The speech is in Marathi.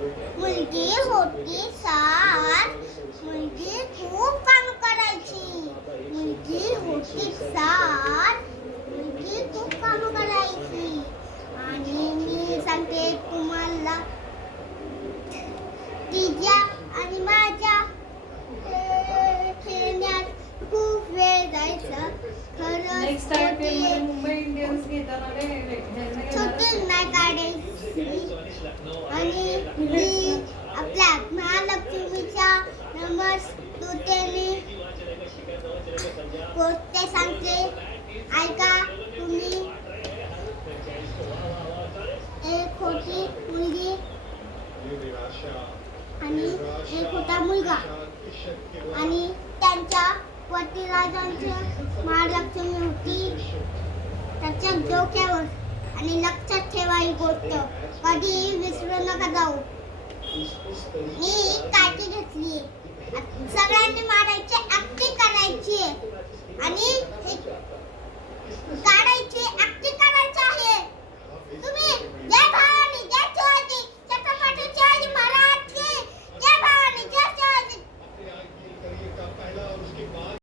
मुलगी होती सात, मुलगी खूप काम करायची. मुलगी होती सात, मुलगी खूप काम करायची. आणि मी सांगते तुम्हाला, तिच्या आणि माझ्या खेळण्यात खूप वेळ जायचा. खरंच मुंबई इंडियन्स घेताना शूटिंग नाही काढायची. आणि मी आपल्या महालक्ष्मीच्या नमस्तुतेने गोष्ट सांगते, ऐका तुम्ही. एक होती मुलगी आणि एक होता मुलगा. आणि त्यांच्या पतिराजांची महालक्ष्मी होती त्याच्या डोक्यावर. आणि लक्षात ठेवा ही गोष्ट, कधी विसरू नका जाऊ. मी काठी घेतली. सगळ्यांनी